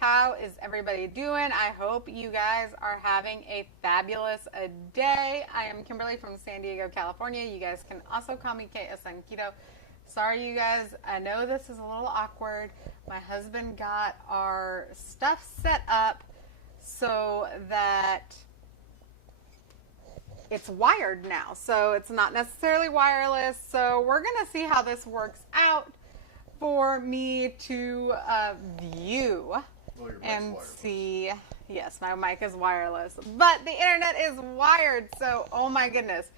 How is everybody doing? I hope you guys are having a fabulous day. I am Kimberly from San Diego, California. You guys can also call me KSN Keto. Sorry, you guys. I know this is a little awkward. My husband got our stuff set up so that it's wired now. So it's not necessarily wireless. So we're going to see how this works out for me to view and see. Yes, my mic is wireless, but the internet is wired. So, oh my goodness,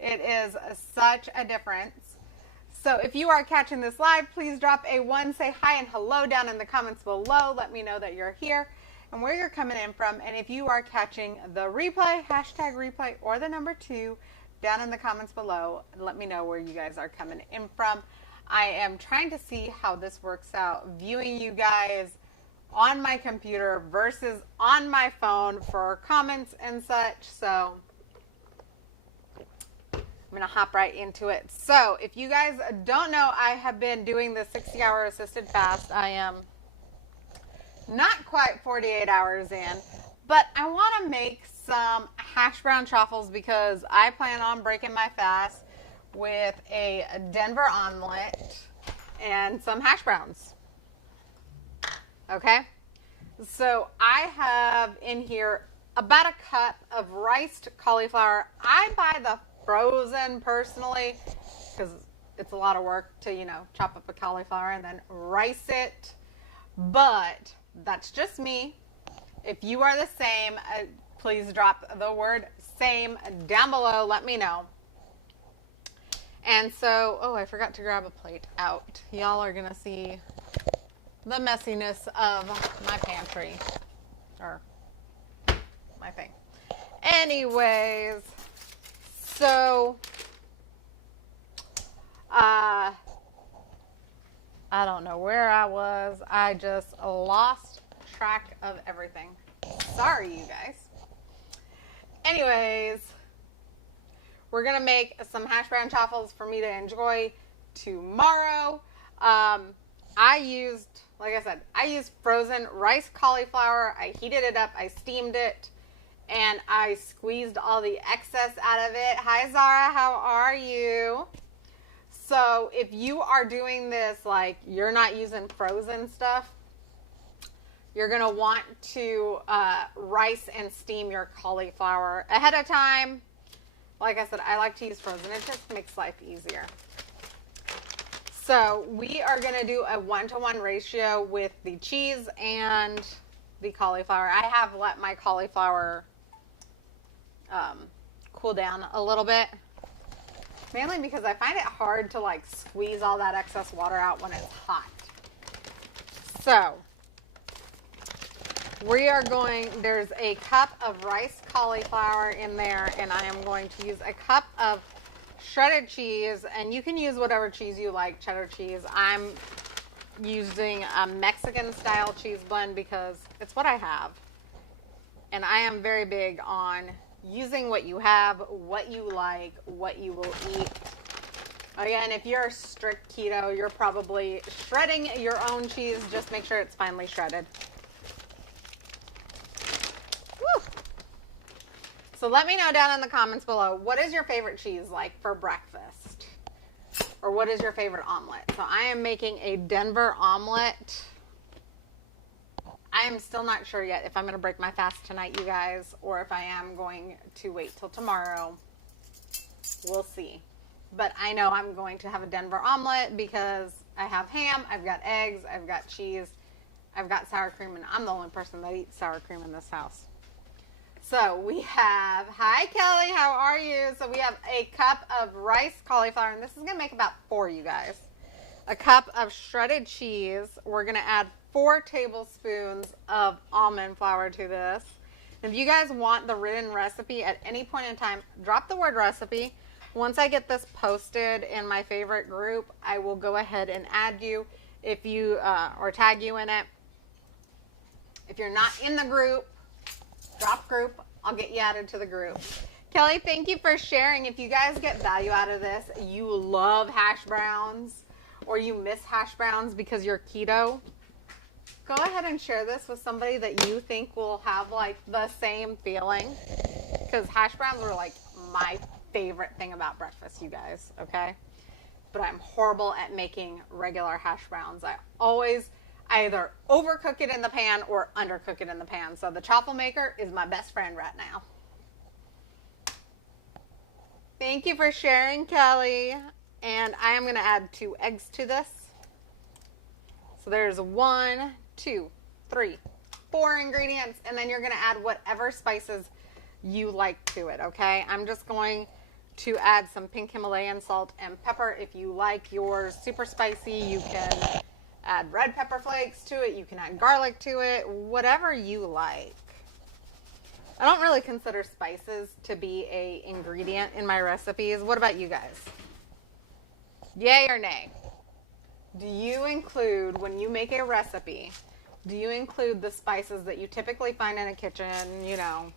it is such a difference. So if you are catching this live, please drop a 1, say hi and hello down in the comments below. Let me know that you're here and where you're coming in from. And if you are catching the replay, hashtag replay, or the number 2 down in the comments below, let me know where you guys are coming in from. I am trying to see how this works out, viewing you guys on my computer versus on my phone for comments and such. So I'm going to hop right into it. So if you guys don't know, I have been doing the 60-hour assisted fast. I am not quite 48 hours in, but I want to make some hash brown chaffles because I plan on breaking my fast with a Denver omelet and some hash browns. Okay, so I have in here about a cup of riced cauliflower. I buy the frozen personally because it's a lot of work to, chop up a cauliflower and then rice it. But that's just me. If you are the same, please drop the word same down below. Let me know. And so, oh, I forgot to grab a plate out. Y'all are going to see the messiness of my pantry, or my thing. Anyways, so, I don't know where I was. I just lost track of everything. Sorry, you guys. Anyways, we're going to make some hash brown chaffles for me to enjoy tomorrow. Like I said, I used frozen rice cauliflower. I heated it up, I steamed it, and I squeezed all the excess out of it. Hi, Zara, how are you? So if you are doing this, like you're not using frozen stuff, you're going to want to rice and steam your cauliflower ahead of time. Like I said, I like to use frozen. It just makes life easier. So we are going to do a 1-to-1 ratio with the cheese and the cauliflower. I have let my cauliflower cool down a little bit. Mainly because I find it hard to squeeze all that excess water out when it's hot. So there's a cup of rice cauliflower in there, and I am going to use a cup of shredded cheese, and you can use whatever cheese you like, cheddar cheese. I'm using a Mexican style cheese blend because it's what I have. And I am very big on using what you have, what you like, what you will eat. Again, if you're strict keto, you're probably shredding your own cheese. Just make sure it's finely shredded. So let me know down in the comments below, what is your favorite cheese like for breakfast? Or what is your favorite omelet? So I am making a Denver omelet. I am still not sure yet if I'm going to break my fast tonight, you guys, or if I am going to wait till tomorrow. We'll see. But I know I'm going to have a Denver omelet because I have ham, I've got eggs, I've got cheese, I've got sour cream, and I'm the only person that eats sour cream in this house. So we have, hi Kelly, how are you? So we have a cup of rice cauliflower, and this is going to make about 4, you guys. A cup of shredded cheese. We're going to add 4 tablespoons of almond flour to this. If you guys want the written recipe at any point in time, drop the word recipe. Once I get this posted in my favorite group, I will go ahead and add you if you, or tag you in it. If you're not in the group, drop group, I'll get you added to the group. Kelly, thank you for sharing. If you guys get value out of this, you love hash browns, or you miss hash browns because you're keto, go ahead and share this with somebody that you think will have like the same feeling. Because hash browns are like my favorite thing about breakfast, you guys, okay? But I'm horrible at making regular hash browns. I either overcook it in the pan or undercook it in the pan. So the chaffle maker is my best friend right now. Thank you for sharing, Kelly. And I am going to add 2 eggs to this. So there's 1, 2, 3, 4 ingredients. And then you're going to add whatever spices you like to it, okay? I'm just going to add some pink Himalayan salt and pepper. If you like yours super spicy, you can add red pepper flakes to it. You can add garlic to it, whatever you like. I don't really consider spices to be a ingredient in my recipes. What about you guys? Yay or nay? Do you include, when you make a recipe, do you include the spices that you typically find in a kitchen, you know,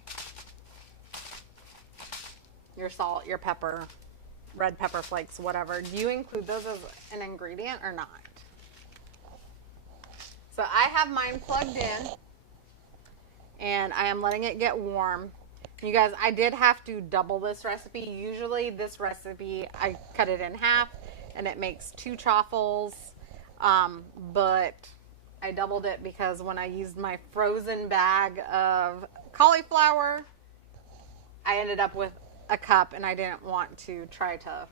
your salt, your pepper, red pepper flakes, whatever. Do you include those as an ingredient or not? So I have mine plugged in and I am letting it get warm. You guys, I did have to double this recipe. Usually this recipe, I cut it in half and it makes 2 chaffles. But I doubled it because when I used my frozen bag of cauliflower, I ended up with a cup and I didn't want to try to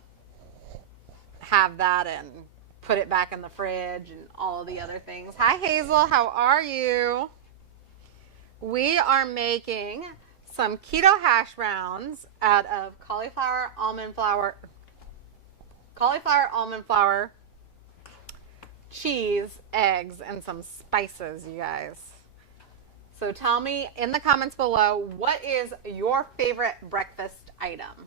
have that and put it back in the fridge and all of the other things. Hi Hazel, how are you? We are making some keto hash browns out of cauliflower, almond flour, cheese, eggs, and some spices, you guys. So tell me in the comments below, what is your favorite breakfast item?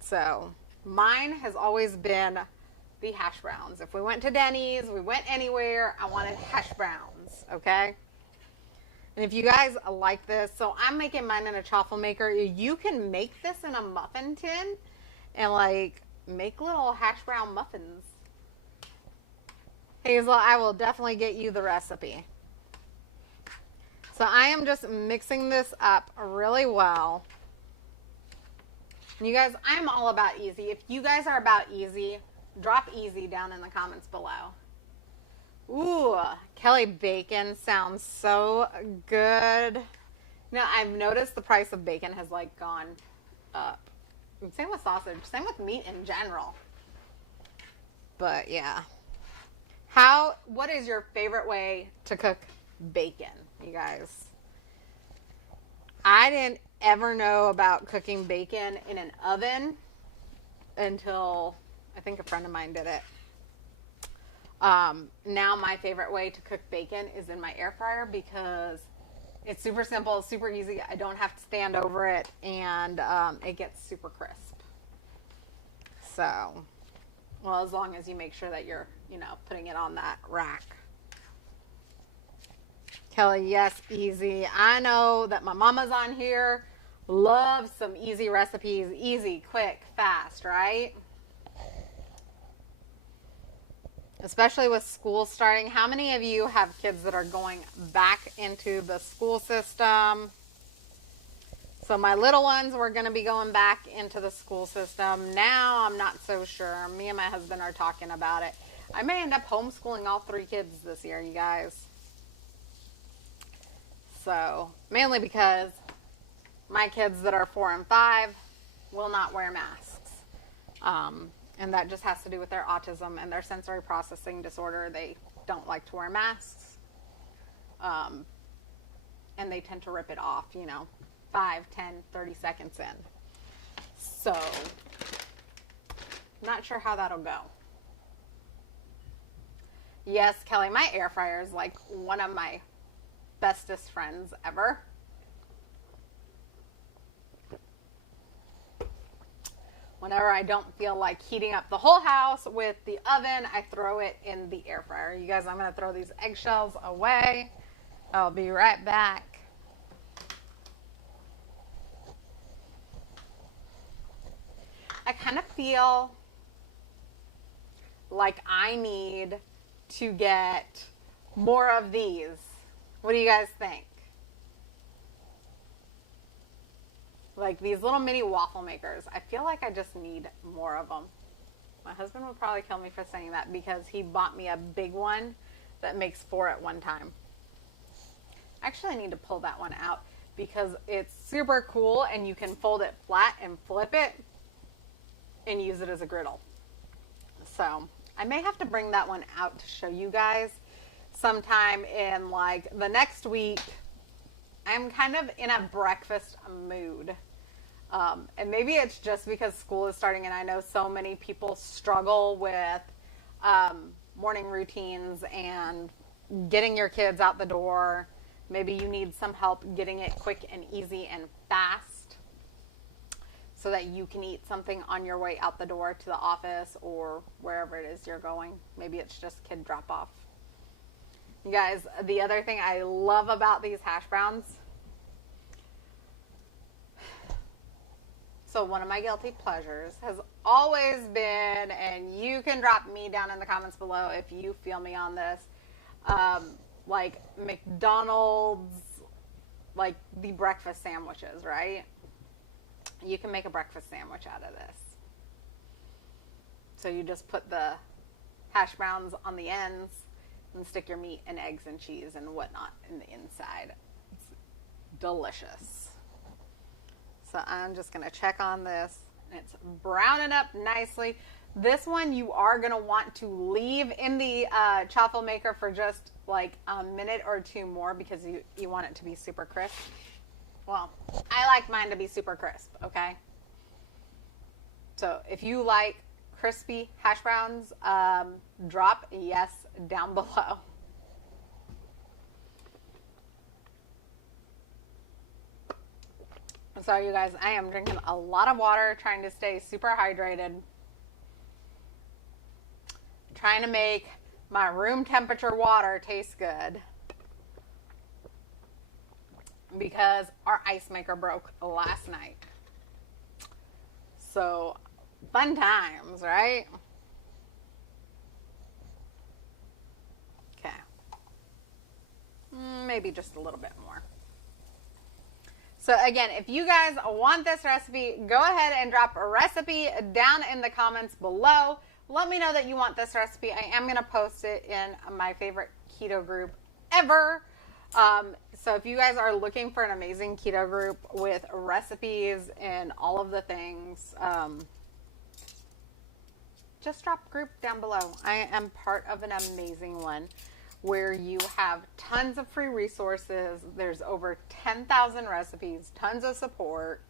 So mine has always been the hash browns. If we went to Denny's, we went anywhere, I wanted hash browns, okay? And if you guys like this, so I'm making mine in a chaffle maker. You can make this in a muffin tin and like make little hash brown muffins. Hazel, I will definitely get you the recipe. So I am just mixing this up really well. And you guys, I'm all about easy. If you guys are about easy, drop easy down in the comments below. Ooh, Kelly bacon sounds so good. Now, I've noticed the price of bacon has like gone up. Same with sausage, same with meat in general. But yeah. What is your favorite way to cook bacon, you guys? I didn't ever know about cooking bacon in an oven until I think a friend of mine did it. Now my favorite way to cook bacon is in my air fryer because it's super simple, super easy. I don't have to stand over it, and it gets super crisp. So, well, as long as you make sure that you're, putting it on that rack. Kelly, yes, easy. I know that my mama's on here loves some easy recipes. Easy, quick, fast, right? Especially with school starting. How many of you have kids that are going back into the school system? So my little ones were going to be going back into the school system. Now I'm not so sure. Me and my husband are talking about it. I may end up homeschooling all 3 kids this year, you guys. So, mainly because my kids that are 4 and 5 will not wear masks. And that just has to do with their autism and their sensory processing disorder. They don't like to wear masks. And they tend to rip it off, 5, 10, 30 seconds in. So, not sure how that'll go. Yes, Kelly, my air fryer is like one of my bestest friends ever. Whenever I don't feel like heating up the whole house with the oven, I throw it in the air fryer. You guys, I'm going to throw these eggshells away. I'll be right back. I kind of feel like I need to get more of these. What do you guys think? Like these little mini waffle makers. I feel like I just need more of them. My husband would probably kill me for saying that because he bought me a big one that makes 4 at one time. Actually, I need to pull that one out because it's super cool and you can fold it flat and flip it and use it as a griddle. So I may have to bring that one out to show you guys sometime in like the next week. I'm kind of in a breakfast mood. And maybe it's just because school is starting and I know so many people struggle with morning routines and getting your kids out the door. Maybe you need some help getting it quick and easy and fast so that you can eat something on your way out the door to the office or wherever it is you're going. Maybe it's just kid drop off. You guys, the other thing I love about these hash browns. So one of my guilty pleasures has always been, and you can drop me down in the comments below if you feel me on this, like McDonald's, like the breakfast sandwiches, right? You can make a breakfast sandwich out of this. So you just put the hash browns on the ends and stick your meat and eggs and cheese and whatnot in the inside. It's delicious. So I'm just going to check on this. It's browning up nicely. This one you are going to want to leave in the chaffle maker for just like a minute or two more because you want it to be super crisp. Well, I like mine to be super crisp, okay? So if you like crispy hash browns, drop a yes down below. Sorry, you guys, I am drinking a lot of water, trying to stay super hydrated. Trying to make my room temperature water taste good. Because our ice maker broke last night. So, fun times, right? Okay. Maybe just a little bit more. So again, if you guys want this recipe, go ahead and drop a recipe down in the comments below. Let me know that you want this recipe. I am going to post it in my favorite keto group ever. So if you guys are looking for an amazing keto group with recipes and all of the things, just drop group down below. I am part of an amazing one where you have tons of free resources. There's over 10,000 recipes, tons of support.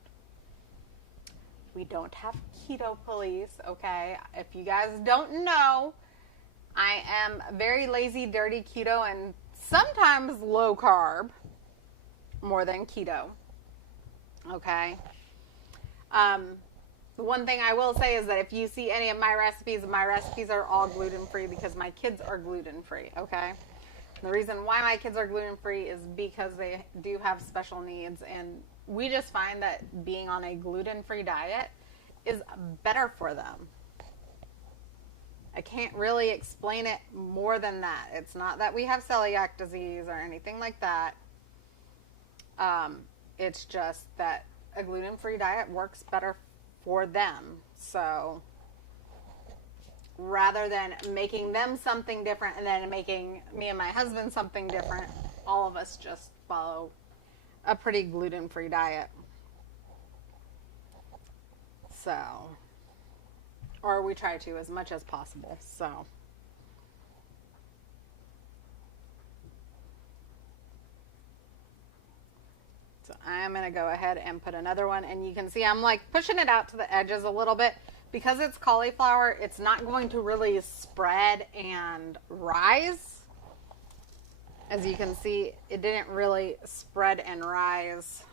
We don't have keto police, okay? If you guys don't know, I am very lazy, dirty keto and sometimes low carb more than keto, okay? The one thing I will say is that if you see any of my recipes are all gluten-free because my kids are gluten-free, okay? The reason why my kids are gluten-free is because they do have special needs, and we just find that being on a gluten-free diet is better for them. I can't really explain it more than that. It's not that we have celiac disease or anything like that. It's just that a gluten-free diet works better for them. So rather than making them something different and then making me and my husband something different, all of us just follow a pretty gluten-free diet. So, or we try to as much as possible. So I'm going to go ahead and put another one, and you can see I'm like pushing it out to the edges a little bit because it's cauliflower. It's not going to really spread and rise. As you can see, it didn't really spread and rise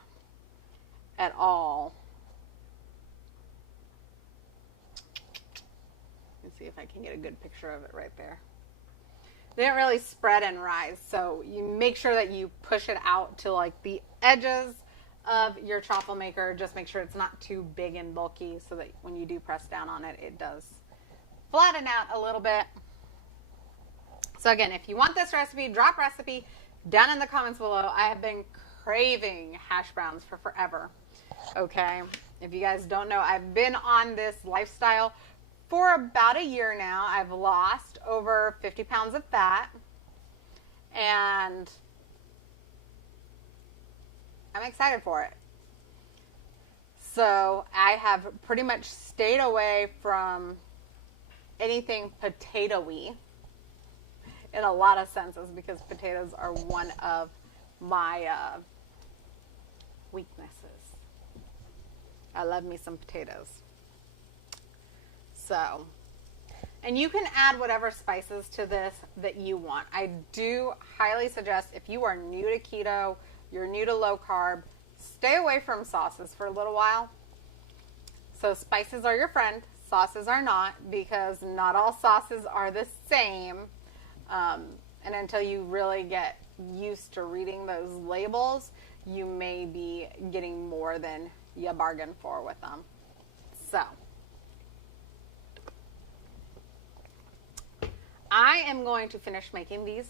at all. Let's see if I can get a good picture of it right there. They didn't really spread and rise, so you make sure that you push it out to like the edges of your chaffle maker. Just make sure it's not too big and bulky so that when you do press down on it, it does flatten out a little bit. So again, if you want this recipe, drop recipe down in the comments below. I have been craving hash browns for forever. Okay. If you guys don't know, I've been on this lifestyle for about a year now. I've lost over 50 pounds of fat. And I'm excited for it. So I have pretty much stayed away from anything potato-y in a lot of senses, because potatoes are one of my weaknesses. I love me some potatoes. So, and you can add whatever spices to this that you want. I do highly suggest, if you are new to keto, you're new to low carb, stay away from sauces for a little while. So spices are your friend, sauces are not, because not all sauces are the same. And until you really get used to reading those labels, you may be getting more than you bargain for with them. So I am going to finish making these,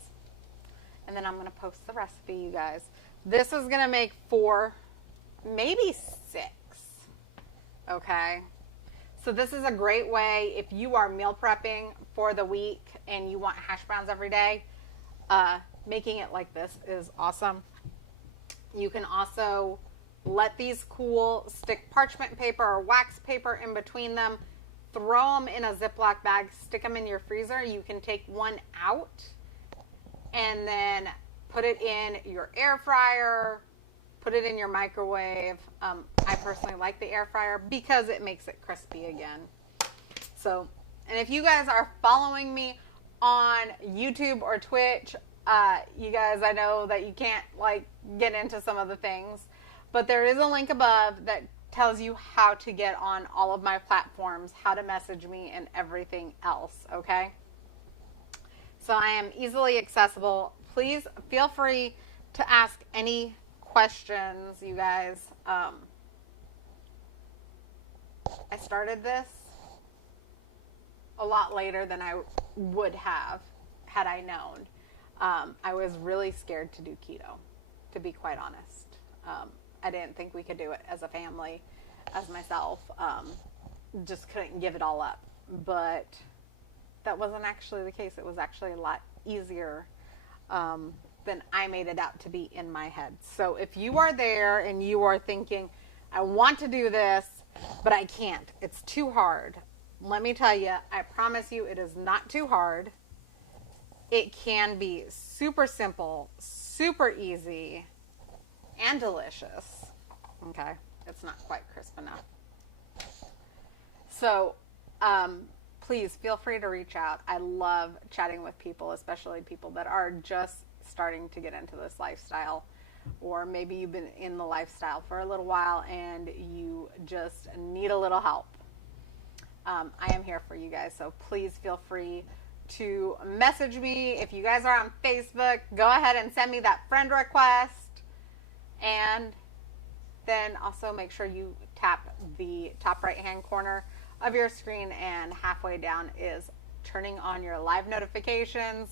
and then I'm going to post the recipe, you guys. This is going to make 4, maybe 6. Okay. So this is a great way if you are meal prepping for the week and you want hash browns every day. Making it like this is awesome. You can also let these cool, stick parchment paper or wax paper in between them, throw them in a Ziploc bag, stick them in your freezer. You can take one out and then put it in your air fryer, put it in your microwave. I personally like the air fryer because it makes it crispy again. So, and if you guys are following me on YouTube or Twitch, you guys, I know that you can't like get into some of the things, but there is a link above that tells you how to get on all of my platforms, how to message me, and everything else, okay? So I am easily accessible. Please feel free to ask any questions, you guys. I started this a lot later than I would have had I known. I was really scared to do keto, to be quite honest. I didn't think we could do it as a family, as myself. Just couldn't give it all up. But that wasn't actually the case. It was actually a lot easier than I made it out to be in my head. So if you are there and you are thinking, I want to do this, but I can't, it's too hard. Let me tell you, I promise you it is not too hard. It can be super simple, super easy, and delicious. Okay, it's not quite crisp enough. So, please feel free to reach out. I love chatting with people, especially people that are just starting to get into this lifestyle, or maybe you've been in the lifestyle for a little while and you just need a little help. I am here for you guys, so please feel free to message me. If you guys are on Facebook, go ahead and send me that friend request, and then also make sure you tap the top right hand corner of your screen, and halfway down is turning on your live notifications.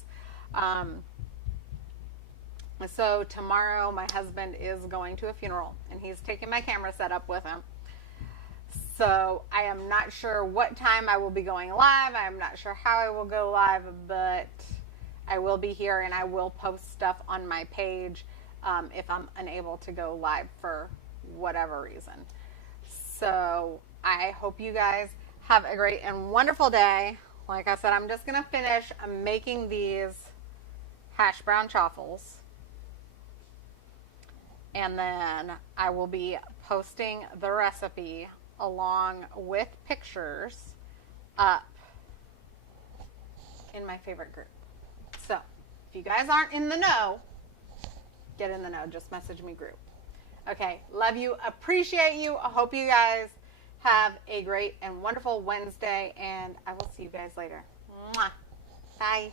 So tomorrow my husband is going to a funeral, and he's taking my camera set up with him. So I am not sure what time I will be going live. I am not sure how I will go live, but I will be here, and I will post stuff on my page if I'm unable to go live for whatever reason. So I hope you guys have a great and wonderful day. Like I said, I'm just going to finish making these hash brown chaffles, and then I will be posting the recipe along with pictures up in my favorite group. So if you guys aren't in the know, get in the know. Just message me group. Okay, love you, appreciate you. I hope you guys have a great and wonderful Wednesday, and I will see you guys later. Mwah. Bye.